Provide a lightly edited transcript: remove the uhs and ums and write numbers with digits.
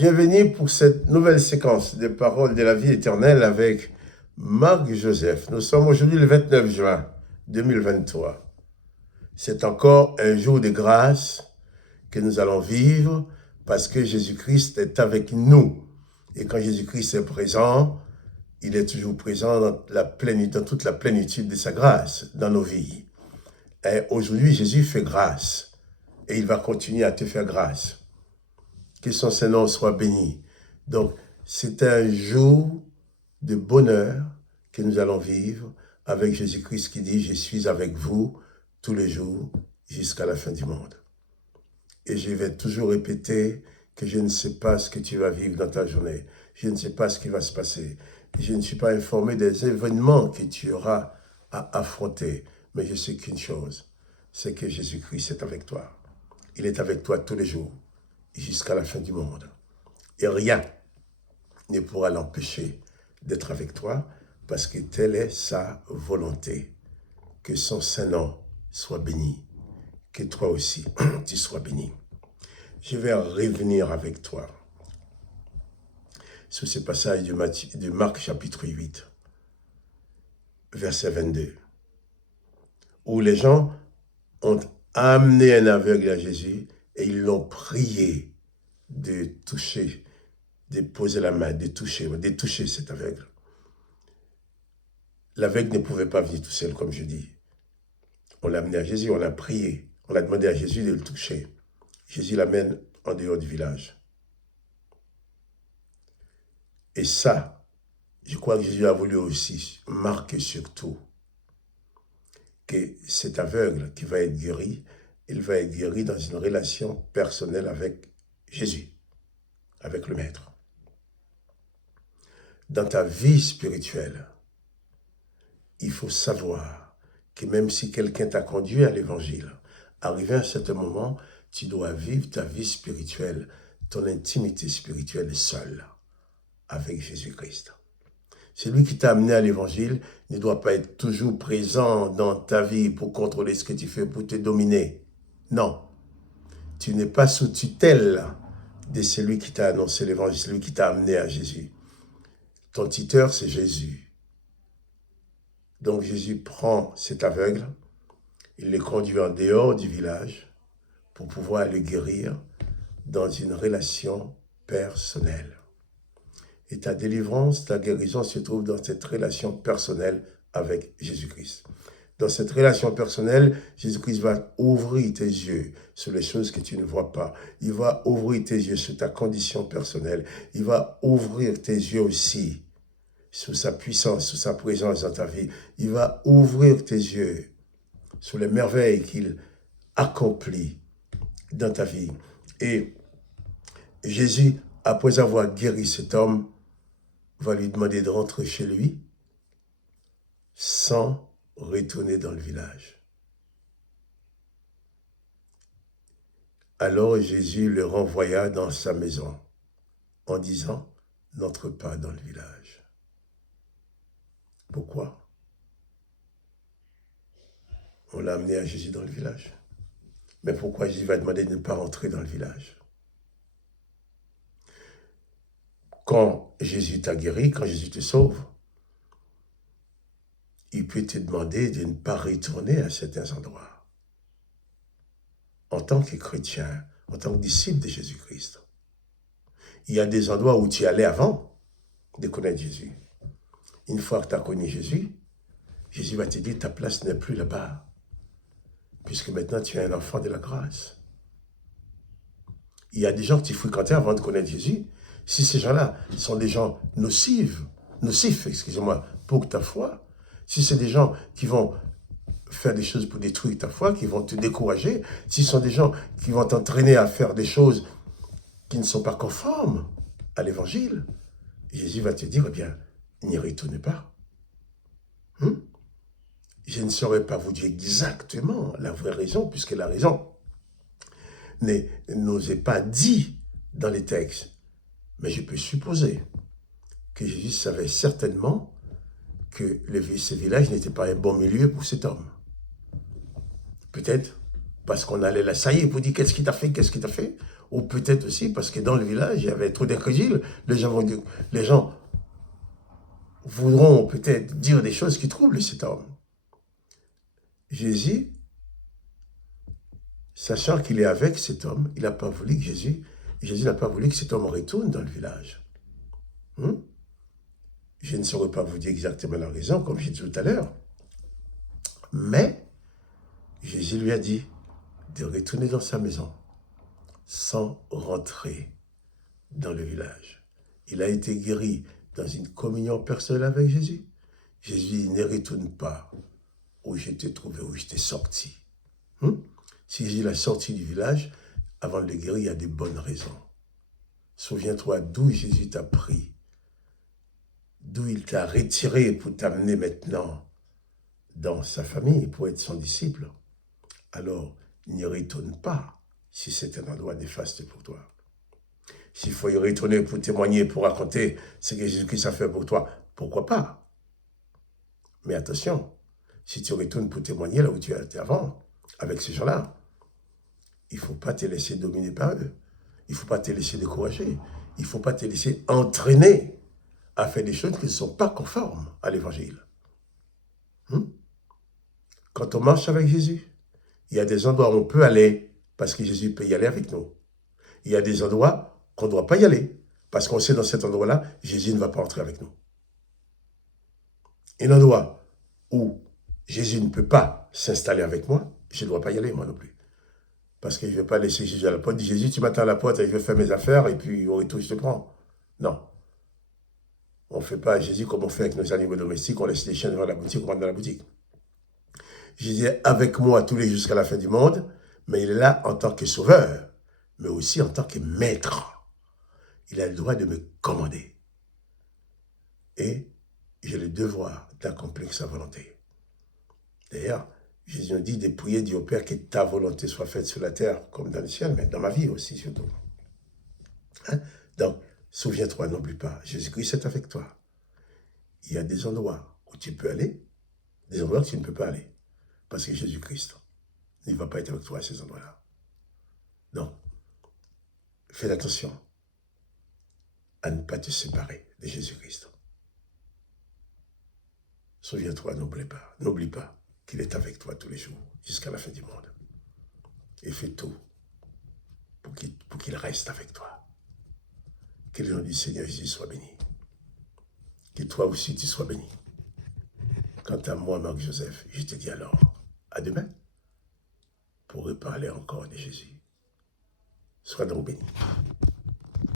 Bienvenue pour cette nouvelle séquence des paroles de la vie éternelle avec Marc Joseph. Nous sommes aujourd'hui le 29 juin 2023. C'est encore un jour de grâce que nous allons vivre parce que Jésus-Christ est avec nous. Et quand Jésus-Christ est présent, il est toujours présent dans toute la plénitude de sa grâce dans nos vies. Et aujourd'hui, Jésus fait grâce et il va continuer à te faire grâce. Que son Saint-Nom soit béni. Donc, c'est un jour de bonheur que nous allons vivre avec Jésus-Christ qui dit « Je suis avec vous tous les jours jusqu'à la fin du monde ». Et je vais toujours répéter que je ne sais pas ce que tu vas vivre dans ta journée. Je ne sais pas ce qui va se passer. Je ne suis pas informé des événements que tu auras à affronter. Mais je sais qu'une chose, c'est que Jésus-Christ est avec toi. Il est avec toi tous les jours jusqu'à la fin du monde. Et rien ne pourra l'empêcher d'être avec toi parce que telle est sa volonté. Que son Saint-Nom soit béni. Que toi aussi, tu sois béni. Je vais revenir avec toi sur ce passage de Marc chapitre 8, verset 22, où les gens ont amené un aveugle à Jésus et ils l'ont prié de toucher, de poser la main, de toucher cet aveugle. L'aveugle ne pouvait pas venir tout seul, comme je dis. On l'a amené à Jésus, on l'a prié, on a demandé à Jésus de le toucher. Jésus l'amène en dehors du village. Et ça, je crois que Jésus a voulu aussi marquer surtout que cet aveugle qui va être guéri, il va être guéri dans une relation personnelle avec Jésus, avec le Maître. Dans ta vie spirituelle, il faut savoir que même si quelqu'un t'a conduit à l'évangile, arrivé à un certain moment, tu dois vivre ta vie spirituelle, ton intimité spirituelle seule avec Jésus-Christ. Celui qui t'a amené à l'évangile ne doit pas être toujours présent dans ta vie pour contrôler ce que tu fais, pour te dominer. Non, tu n'es pas sous tutelle de celui qui t'a annoncé l'évangile, celui qui t'a amené à Jésus. Ton tuteur, c'est Jésus. Donc Jésus prend cet aveugle, il le conduit en dehors du village pour pouvoir le guérir dans une relation personnelle. Et ta délivrance, ta guérison se trouve dans cette relation personnelle avec Jésus-Christ. Dans cette relation personnelle, Jésus-Christ va ouvrir tes yeux sur les choses que tu ne vois pas. Il va ouvrir tes yeux sur ta condition personnelle. Il va ouvrir tes yeux aussi sur sa puissance, sur sa présence dans ta vie. Il va ouvrir tes yeux sur les merveilles qu'il accomplit dans ta vie. Et Jésus, après avoir guéri cet homme, va lui demander de rentrer chez lui sans retourner dans le village. Alors Jésus le renvoya dans sa maison en disant « N'entre pas dans le village ». Pourquoi? On l'a amené à Jésus dans le village. Mais pourquoi Jésus va demander de ne pas rentrer dans le village? Quand Jésus t'a guéri, quand Jésus te sauve, il peut te demander de ne pas retourner à certains endroits. En tant que chrétien, en tant que disciple de Jésus-Christ, il y a des endroits où tu allais avant de connaître Jésus. Une fois que tu as connu Jésus, Jésus va te dire ta place n'est plus là-bas, puisque maintenant tu es un enfant de la grâce. Il y a des gens que tu fréquentais avant de connaître Jésus. Si ces gens-là sont des gens nocifs, excusez-moi, pour ta foi, si c'est des gens qui vont faire des choses pour détruire ta foi, qui vont te décourager, si ce sont des gens qui vont t'entraîner à faire des choses qui ne sont pas conformes à l'évangile, Jésus va te dire, eh bien, n'y retournez pas. Je ne saurais pas vous dire exactement la vraie raison, puisque la raison nous est pas dit dans les textes. Mais je peux supposer que Jésus savait certainement que ce village n'était pas un bon milieu pour cet homme. Peut-être parce qu'on allait l'assaillir pour dire qu'est-ce qu'il t'a fait, Ou peut-être aussi parce que dans le village, il y avait trop d'incrédules. Les gens voudront peut-être dire des choses qui troublent cet homme. Jésus, sachant qu'il est avec cet homme, il n'a pas voulu que Jésus n'a pas voulu que cet homme retourne dans le village. Je ne saurais pas vous dire exactement la raison, comme j'ai dit tout à l'heure. Mais Jésus lui a dit de retourner dans sa maison sans rentrer dans le village. Il a été guéri dans une communion personnelle avec Jésus. Jésus ne retourne pas où je t'ai trouvé, où je t'ai sorti. Si Jésus l'a sorti du village, avant de le guérir, il y a des bonnes raisons. Souviens-toi d'où Jésus t'a pris, d'où il t'a retiré pour t'amener maintenant dans sa famille, pour être son disciple. Alors, n'y retourne pas si c'est un endroit néfaste pour toi. S'il faut y retourner pour témoigner, pour raconter ce que Jésus-Christ a fait pour toi, pourquoi pas? Mais attention, si tu retournes pour témoigner là où tu étais avant, avec ces gens-là, il ne faut pas te laisser dominer par eux. Il ne faut pas te laisser décourager. Il ne faut pas te laisser entraîner à faire des choses qui ne sont pas conformes à l'évangile. Quand on marche avec Jésus, il y a des endroits où on peut aller parce que Jésus peut y aller avec nous. Il y a des endroits qu'on ne doit pas y aller parce qu'on sait dans cet endroit-là, Jésus ne va pas entrer avec nous. Un endroit où Jésus ne peut pas s'installer avec moi, je ne dois pas y aller moi non plus. Parce que je ne vais pas laisser Jésus à la porte. Jésus, tu m'attends à la porte et je vais faire mes affaires et puis au retour, je te prends. Non. On ne fait pas Jésus comme on fait avec nos animaux domestiques, on laisse les chiens devant la boutique, on rentre dans la boutique. Jésus est avec moi tous les jours jusqu'à la fin du monde, mais il est là en tant que sauveur, mais aussi en tant que maître. Il a le droit de me commander. Et j'ai le devoir d'accomplir sa volonté. D'ailleurs, Jésus nous dit de prier, dit au Père que ta volonté soit faite sur la terre comme dans le ciel, mais dans ma vie aussi surtout. Donc, souviens-toi, n'oublie pas, Jésus-Christ est avec toi. Il y a des endroits où tu peux aller, des endroits où tu ne peux pas aller. Parce que Jésus-Christ ne va pas être avec toi à ces endroits-là. Donc, fais attention à ne pas te séparer de Jésus-Christ. Souviens-toi, n'oublie pas qu'il est avec toi tous les jours, jusqu'à la fin du monde. Et fais tout pour qu'il reste avec toi. Que le nom du Seigneur Jésus soit béni. Que toi aussi tu sois béni. Quant à moi, Marc-Joseph, je te dis alors, à demain, pour reparler encore de Jésus. Sois donc béni.